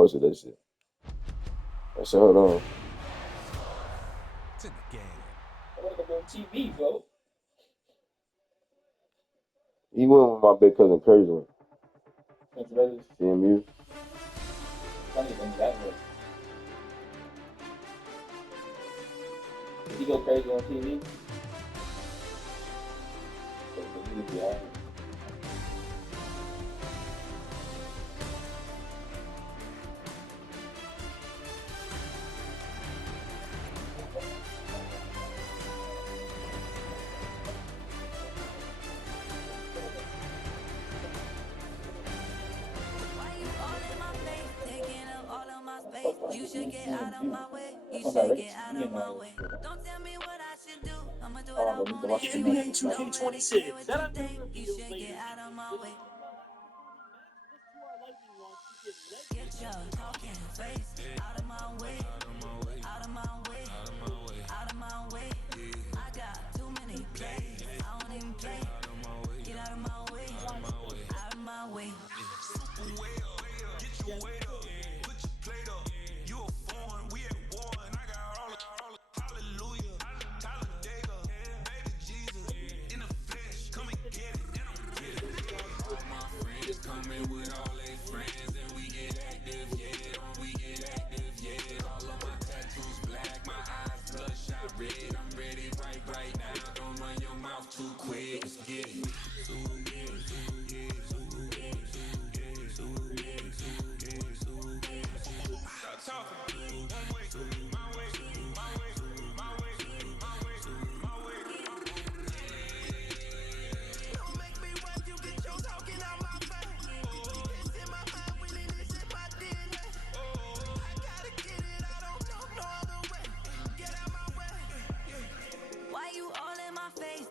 posted that shit. I said, hold on. It's in the game. I want to go on TV, bro. He went with my big cousin Crazy. That's ready. CMU. Funny than that way. Did he go crazy on TV? Yeah. You should get out of my way. You should get out of my way. Don't tell me what I should do. I'ma do what I want to do. NBA 2K26. You should get out of my way. Get your talking face out of my way. Out of my way. Out of my way. I got too many plays. I don't even play. Get out of my way. Out of my way. Get your weight up. Put your plate up. You a foreign, we at war, and I got all hallelujah. Talladega, baby Jesus, in the flesh, come and get it. All my friends coming with all their friends, and we get active, yeah. All of my tattoos black, my eyes bloodshot red. I'm ready right now. Don't run your mouth too quick. Let's get it.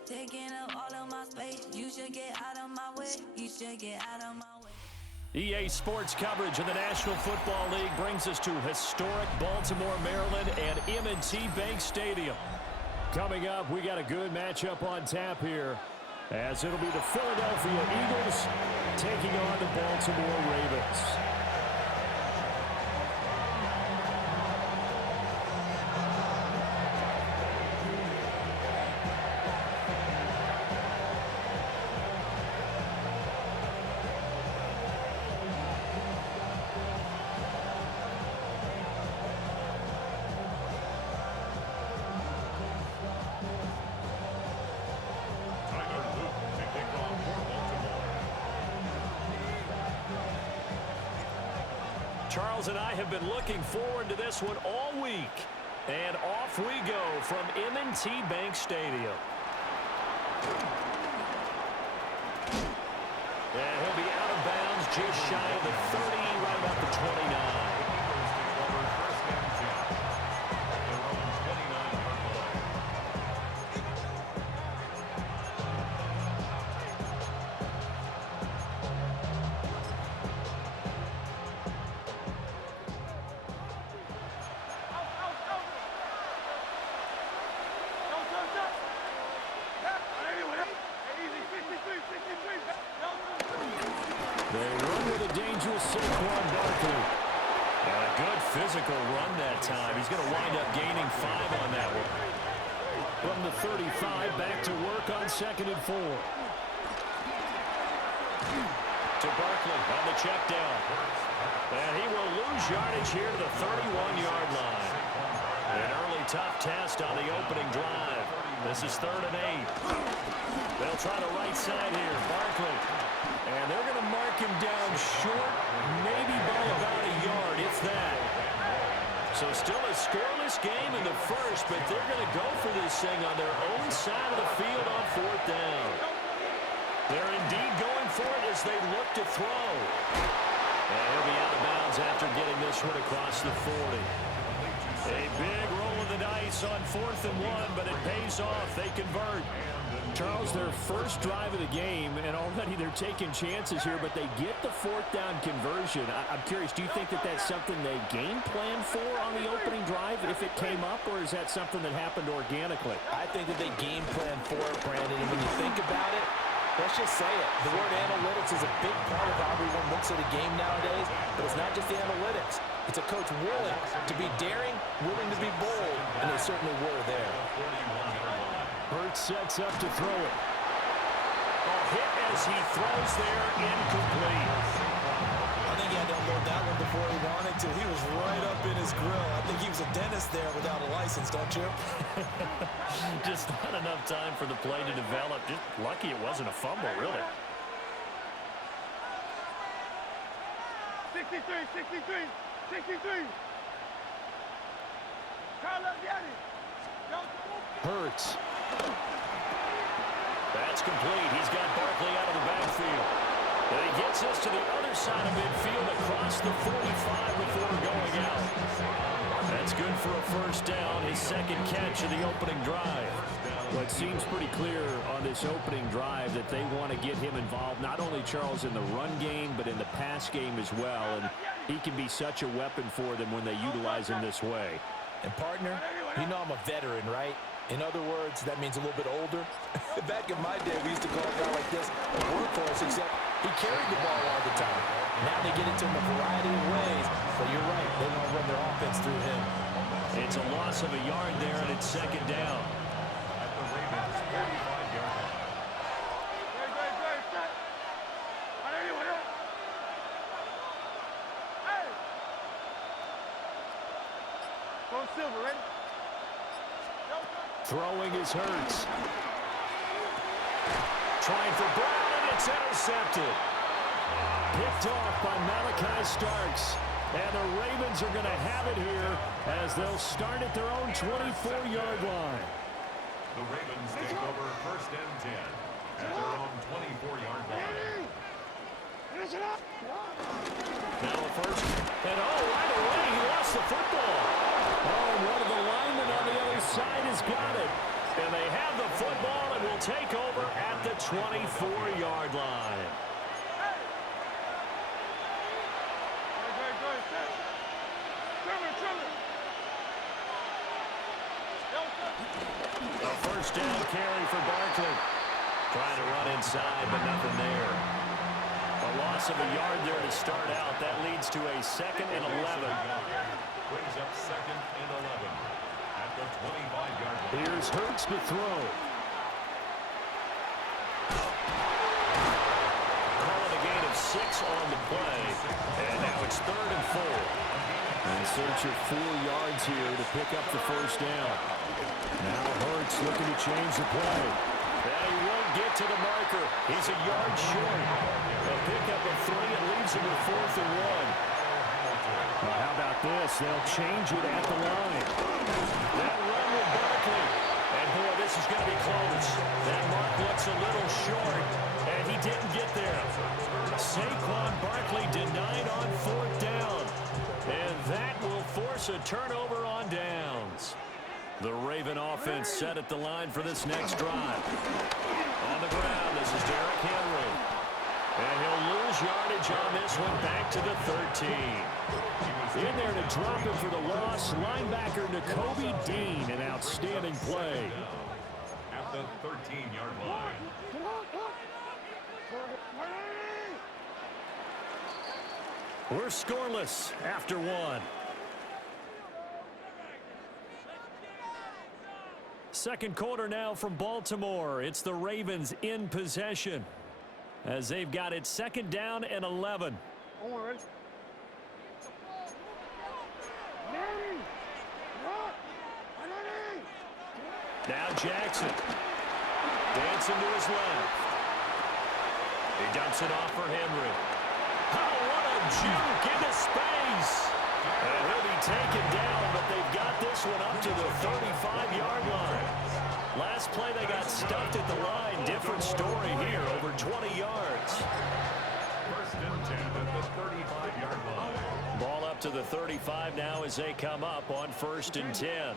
Taking up all of my space. You should get out of my way. You should get out of my way. EA Sports coverage of the National Football League brings us to historic Baltimore, Maryland, and M&T Bank Stadium. Coming up, we got a good matchup on tap here, as it'll be the Philadelphia Eagles taking on the Baltimore Ravens. Charles and I have been looking forward to this one all week. And off we go from M&T Bank Stadium. And he'll be out of bounds just shy of the 30, right about the 29. Physical run that time. He's going to wind up gaining 5 on that one. From the 35, back to work on 2nd and 4. To Barkley on the check down. And he will lose yardage here to the 31-yard line. An early tough test on the opening drive. This is 3rd and 8. They'll try the right side here. Barkley. And they're going to mark him down short, maybe by about a yard, if that. So still a scoreless game in the first, but they're going to go for this thing on their own side of the field on 4th down. They're indeed going for it as they look to throw. And he'll be out of bounds after getting this one across the 40. A big roll of the dice on 4th and 1, but it pays off. They convert. Charles, their first drive of the game, and already they're taking chances here, but they get the 4th down conversion. I'm curious, do you think that that's something they game planned for on the opening drive if it came up, or is that something that happened organically? I think that they game planned for it, Brandon, and when you think about it, Let's just say it. The word analytics is a big part of how everyone looks at a game nowadays, but it's not just the analytics. It's a coach willing to be daring, willing to be bold, and they certainly were there. Hurts sets up to throw it. A hit as he throws there, incomplete. I think he had to unload that one before he wanted to. He was right up in his grill. I think he was a dentist there without a license, don't you? Just not enough time for the play to develop. Just lucky it wasn't a fumble, really. 63, 63, 63. Carlos, get it. Hurts. That's complete. He's got Barkley out of the backfield. And he gets us to the other side of midfield across the 45 before going out. That's good for a first down, his second catch of the opening drive. Well, it seems pretty clear on this opening drive that they want to get him involved, not only, Charles, in the run game, but in the pass game as well. And he can be such a weapon for them when they utilize him this way. And, partner, you know I'm a veteran, right? In other words, that means a little bit older. Back in my day, we used to call a guy like this a workhorse, except he carried the ball all the time. Now they get it to him a variety of ways. But you're right, they want to run their offense through him. It's a loss of a yard there, and it's second down. At the Ravens' 35-yard line. Go Silver, ready? Throwing is Hurts. Trying for Brown, and it's intercepted. Picked off by Malachi Starks. And the Ravens are going to have it here as they'll start at their own 24-yard line. The Ravens take over first and 10 at their own 24-yard line. Now a first. And right away, he lost the football. And one of the linemen on the other side has got it. And they have the football and will take over at the 24-yard line. A first down carry for Barkley. Trying to run inside, but nothing there. A loss of a yard there to start out. That leads to a 2nd and 11. Brings up 2nd and 11 at the 25-yard line. Here's Hurts to throw. Calling a gain of 6 on the play. And now it's 3rd and 4. In search of 4 yards here to pick up the first down. Now Hurts looking to change the play. And he won't get to the marker. He's a yard short. A pickup of 3 and leaves him with 4th and 1. Well, how about this? They'll change it at the line. That run with Barkley. And, boy, this is going to be close. That mark looks a little short, and he didn't get there. Saquon Barkley denied on 4th down. And that will force a turnover on downs. The Raven offense set at the line for this next drive. On the ground, this is Derrick Henry. And he'll lose yardage on this one back to the 13. In there to drop it for the loss, linebacker Nakobe Dean, an outstanding play. At the 13-yard line. We're scoreless after 1. Second quarter now from Baltimore. It's the Ravens in possession as they've got it 2nd down and 11. Now Jackson. Dancing to his left. He dumps it off for Henry. Oh, what a juke into space. And he'll be taken down, but they've got this one up to the 35-yard line. Last play they got stuffed at the line. Different story here, over 20 yards. First and 10 at the 35-yard line. Ball up to the 35 now as they come up on 1st and 10.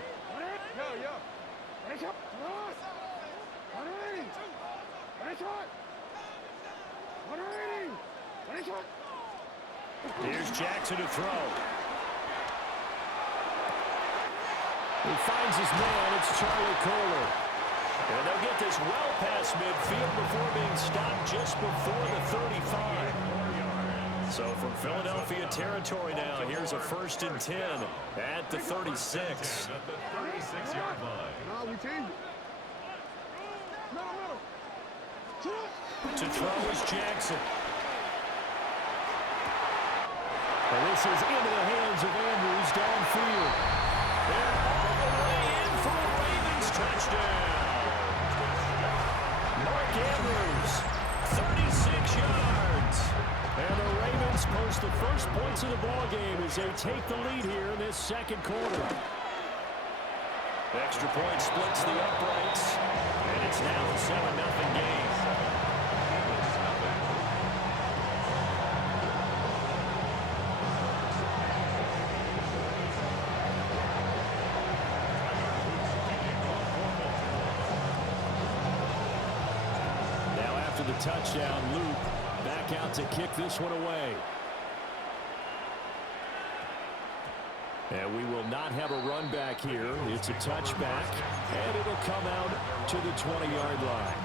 Here's Jackson to throw. He finds his man. It's Charlie Kohler. And they'll get this well past midfield before being stopped just before the 35. So from Philadelphia territory now, here's a 1st and 10 at the 36. At the 36-yard line. To throw is Jackson. And this is into the hands of Andrews downfield. And all the way in for a Ravens touchdown. Mark Andrews, 36 yards. And the Ravens post the first points of the ballgame as they take the lead here in this second quarter. Extra point splits the uprights, and it's now a 7-0 game. Now after the touchdown, Luke back out to kick this one away. And we will not have a run back here. It's a touchback, and it'll come out to the 20-yard line.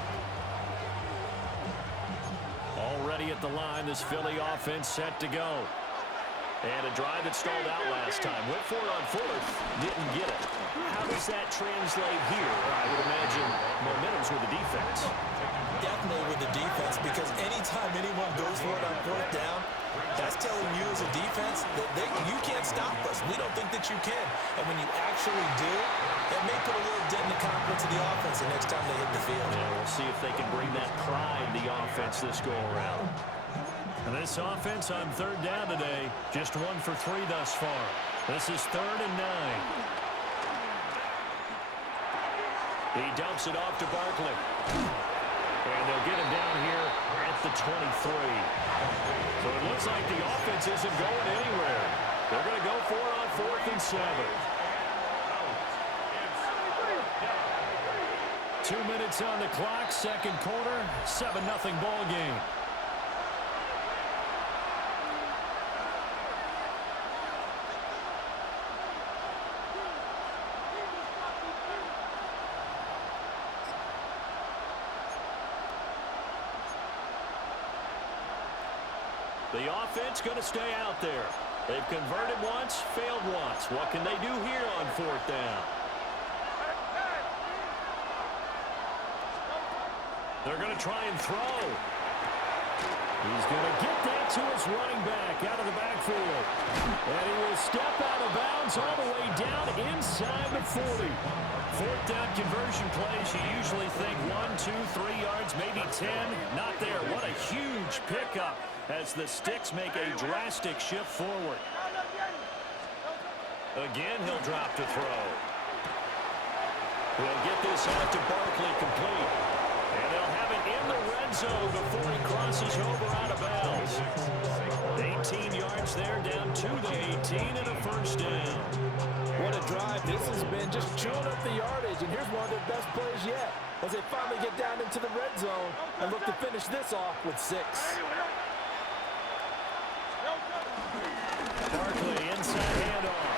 Already at the line, this Philly offense set to go. And a drive that stalled out last time. Went for it on 4th, didn't get it. How does that translate here? I would imagine momentum's with the defense. Definitely with the defense, because anytime anyone goes for it on 4th down, that's telling you as a defense that you can't stop us. We don't think that you can. And when you actually do, that may put a little dent in the confidence of the offense the next time they hit the field. Yeah, we'll see if they can bring that pride to the offense this go-around. And this offense on 3rd down today, just 1 for 3 thus far. This is 3rd and 9. He dumps it off to Barkley. And they'll get him down here at the 23. So it looks like the offense isn't going anywhere. They're going to go for it on 4th and 7. 2 minutes on the clock, second quarter, 7-0 ball game. The offense going to stay out there. They've converted once, failed once. What can they do here on 4th down? They're going to try and throw. He's going to get that to his running back out of the backfield. And he will step out of bounds all the way down inside the 40. 4th down conversion plays, you usually think 1, 2, 3 yards, maybe 10. Not there. What a huge pickup as the Sticks make a drastic shift forward. Again, he'll drop to throw. He'll get this out to Barkley complete. And they'll have it in the red zone before he crosses over out of bounds. 18 yards there, down to the 18 and a 1st down. What a drive this has been, just chewing up the yardage. And here's one of their best plays yet as they finally get down into the red zone and look to finish this off with 6. Barkley, inside handoff.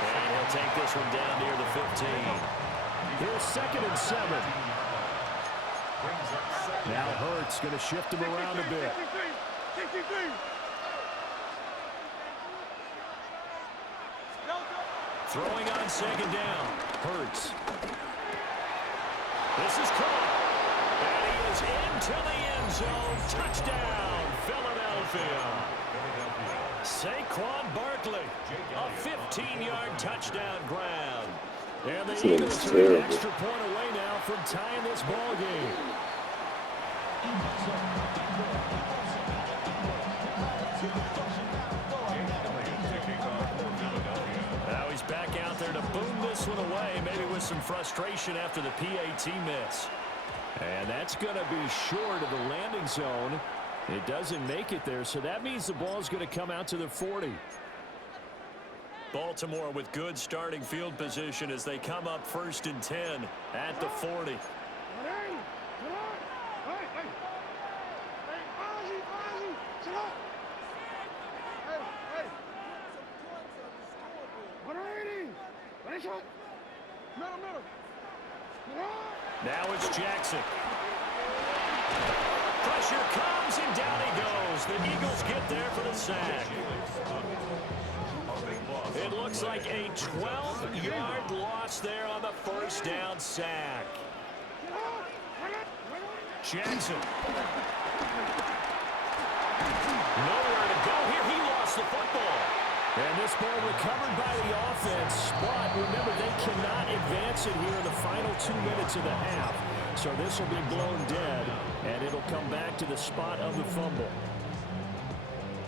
And he'll take this one down near the 15. Here's 2nd and 7. Now Hurts going to shift him around a bit. Throwing on 2nd down. Hurts. This is caught. And he is into the end zone. Touchdown, Philadelphia. Saquon Barkley, a 15-yard touchdown grab. And the Eagles are an extra point away now from tying this ball game. Now he's back out there to boom this one away, maybe with some frustration after the PAT miss. And that's going to be short of the landing zone. It doesn't make it there, so that means the ball's going to come out to the 40. Baltimore with good starting field position as they come up 1st and 10 at the 40. Now it's Jackson. Pressure comes, and down he goes. The Eagles get there for the sack. It looks like a 12-yard loss there on the first down sack. Jackson. Nowhere to go here. He lost the football. And this ball recovered by the offense. But remember, they cannot advance it here in the final 2 minutes of the half. So this will be blown dead, and it'll come back to the spot of the fumble.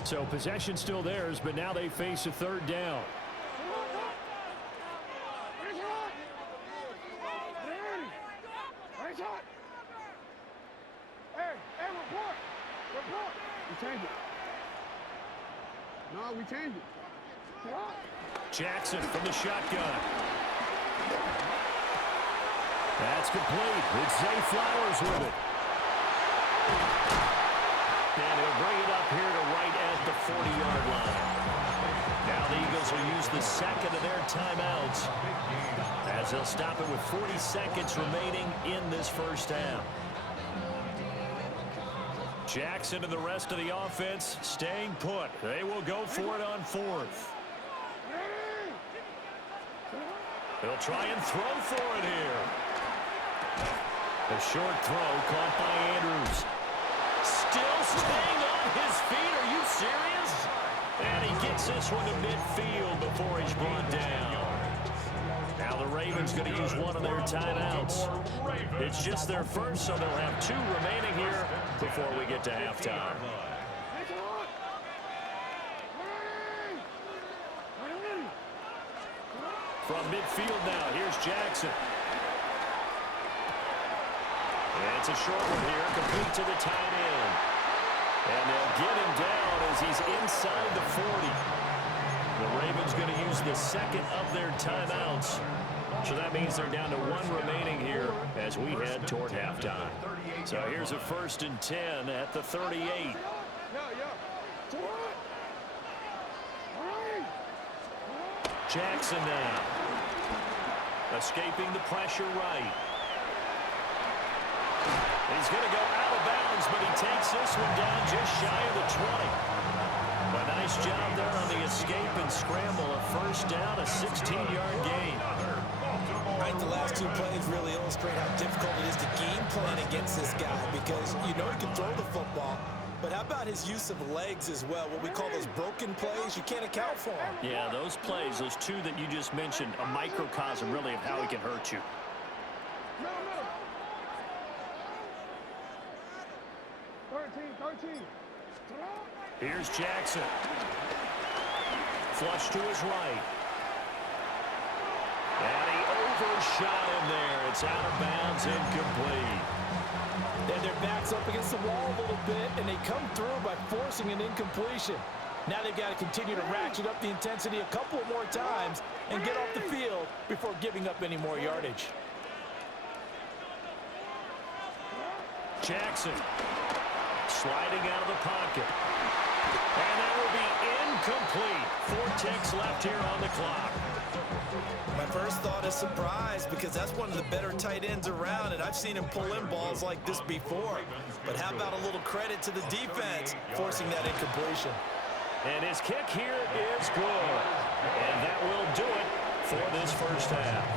So possession still theirs, but now they face a third down. We change it. No, we change it. Jackson from the shotgun. That's complete. It's Zay Flowers with it. And he'll bring it up here to right at the 40-yard line. Now the Eagles will use the second of their timeouts as they'll stop it with 40 seconds remaining in this first half. Jackson and the rest of the offense staying put. They will go for it on fourth. They'll try and throw for it here. A short throw caught by Andrews. Still staying on his feet. Are you serious? And he gets this one to midfield before he's brought down. Now the Ravens going to use one of their timeouts. It's just their first, so they'll have 2 remaining here before we get to halftime. From midfield now, here's Jackson. And it's a short one here, complete to the tight end. And they'll get him down as he's inside the 40. The Ravens going to use the second of their timeouts. So that means they're down to 1 remaining here as we head toward halftime. So here's a 1st and 10 at the 38. Jackson now. Escaping the pressure right. He's going to go out of bounds, but he takes this one down just shy of the 20. A nice job there on the escape and scramble. A first down, a 16-yard gain. I think the last 2 plays really illustrate how difficult it is to game plan against this guy because you know he can throw the football, but how about his use of legs as well? What we call those broken plays, you can't account for them. Yeah, those plays, those 2 that you just mentioned, a microcosm really of how he can hurt you. Here's Jackson. Flush to his right. And he overshot him there. It's out of bounds, incomplete. And their back's up against the wall a little bit, and they come through by forcing an incompletion. Now they've got to continue to ratchet up the intensity a couple of more times and get off the field before giving up any more yardage. Jackson sliding out of the pocket. And that will be incomplete. 4 ticks left here on the clock. My first thought is surprise because that's one of the better tight ends around, and I've seen him pull in balls like this before. But how about a little credit to the defense forcing that incompletion? And his kick here is good. And that will do it for this first half.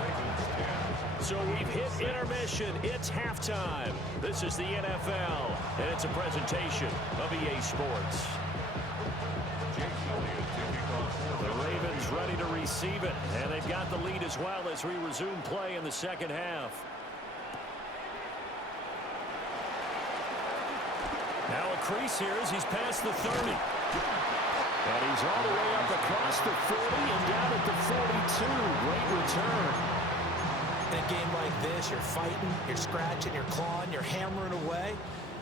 So we've hit intermission. It's halftime. This is the NFL, and it's a presentation of EA Sports. The Ravens ready to receive it, and they've got the lead as well as we resume play in the second half. Now a crease here as he's past the 30. And he's all the way up across the 40 and down at the 42. Great return. In a game like this, you're fighting, you're scratching, you're clawing, you're hammering away.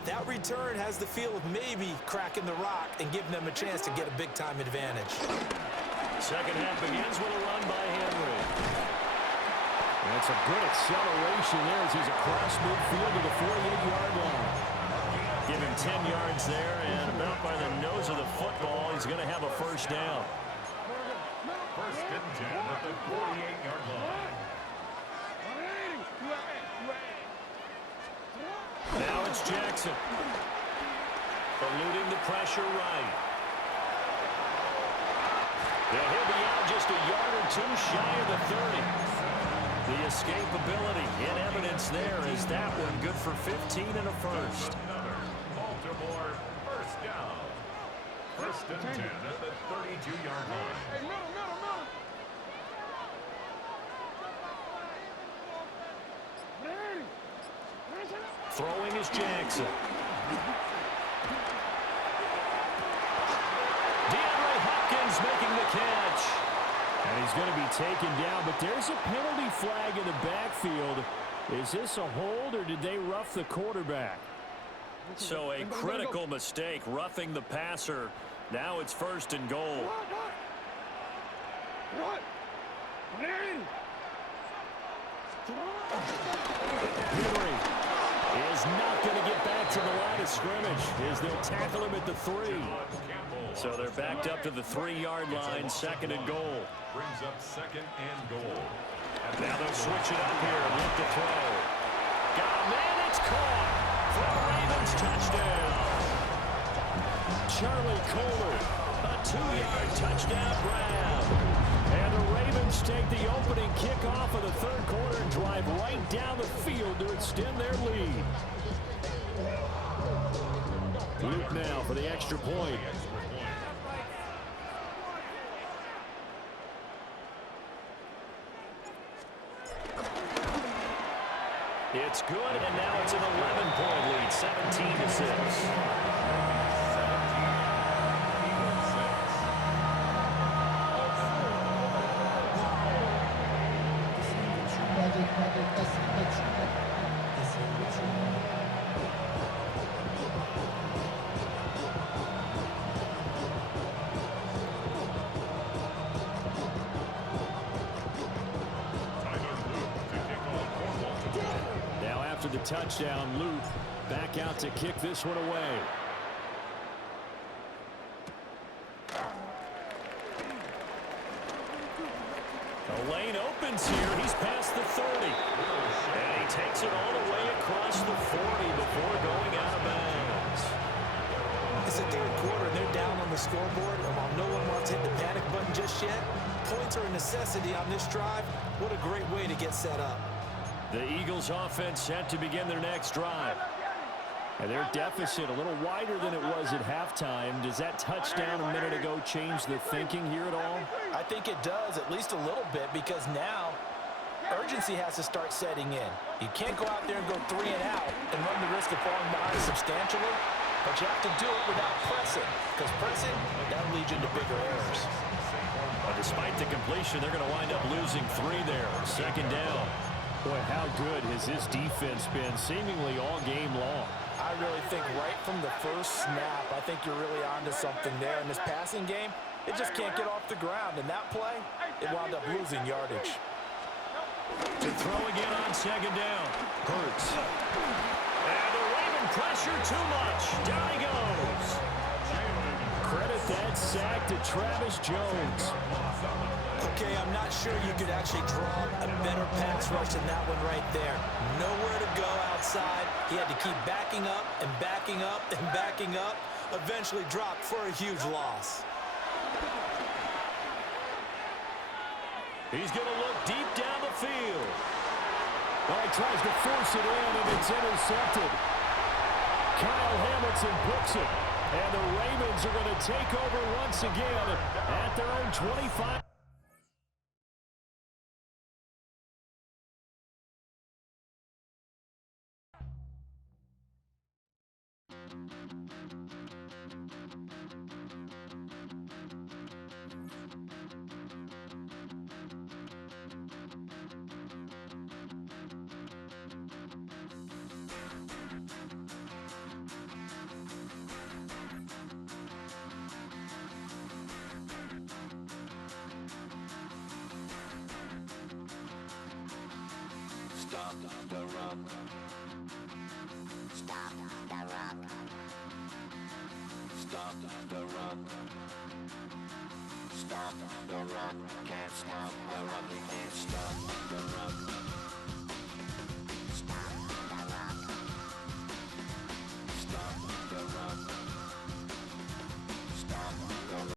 That return has the feel of maybe cracking the rock and giving them a chance to get a big-time advantage. Second half begins with a run by Henry. That's a good acceleration there as he's across midfield to the 48-yard line. Give him 10 yards there, and about by the nose of the football, he's going to have a first down. 1st and 10 at the 48-yard line. Jackson. Eluding the pressure right. And he'll be out just a yard or two shy of the 30. The escapability in evidence there. Is that one good for 15 and a first? Another Baltimore first down. First and 10 at the 32-yard line. Hey, middle. Throwing is Jackson. DeAndre Hopkins making the catch. And he's going to be taken down, but there's a penalty flag in the backfield. Is this a hold, or did they rough the quarterback? So a critical mistake, roughing the passer. Now it's first and goal. Henry is not going to get back to the line of scrimmage as they'll tackle him at the 3. So they're backed up to the 3-yard line, second and goal. Brings up second and goal. Now they'll switch it up here and look to throw. Got him, and it's caught for the Ravens touchdown. Charlie Kohler, a 2-yard touchdown grab. And the Ravens take the opening kickoff of the third quarter and drive right down the field to extend their lead. Luke now for the extra point. It's good, and now it's an 11-point lead, 17-6. The touchdown, Luke back out to kick this one away. The lane opens here. He's past the 30. And he takes it all the way across the 40 before going out of bounds. It's the third quarter, and they're down on the scoreboard. And while no one wants to hit the panic button just yet, points are a necessity on this drive. What a great way to get set up. The Eagles offense set to begin their next drive. And their deficit a little wider than it was at halftime. Does that touchdown a minute ago change the thinking here at all? I think it does, at least a little bit, because now urgency has to start setting in. You can't go out there and go 3 and out and run the risk of falling behind substantially, but you have to do it without pressing, because pressing, that'll lead you into bigger errors. But despite the completion, they're going to wind up losing 3 there. Second down. Boy, how good has this defense been seemingly all game long? I really think right from the first snap, I think you're really onto something there. In this passing game, it just can't get off the ground. And that play, it wound up losing yardage. To throw again on second down. Hurts. And the Raven pressure too much. Down he goes. Credit that sack to Travis Jones. Okay, I'm not sure you could actually draw a better pass rush than that one right there. Nowhere to go outside. He had to keep backing up and backing up and backing up. Eventually dropped for a huge loss. He's going to look deep down the field. Well, he tries to force it in, and it's intercepted. Kyle Hamilton picks it. And the Ravens are going to take over once again at their own 25. Stop the run. Stop the run. Stop the run. Stop the run. Can't stop the run. You can't stop the run.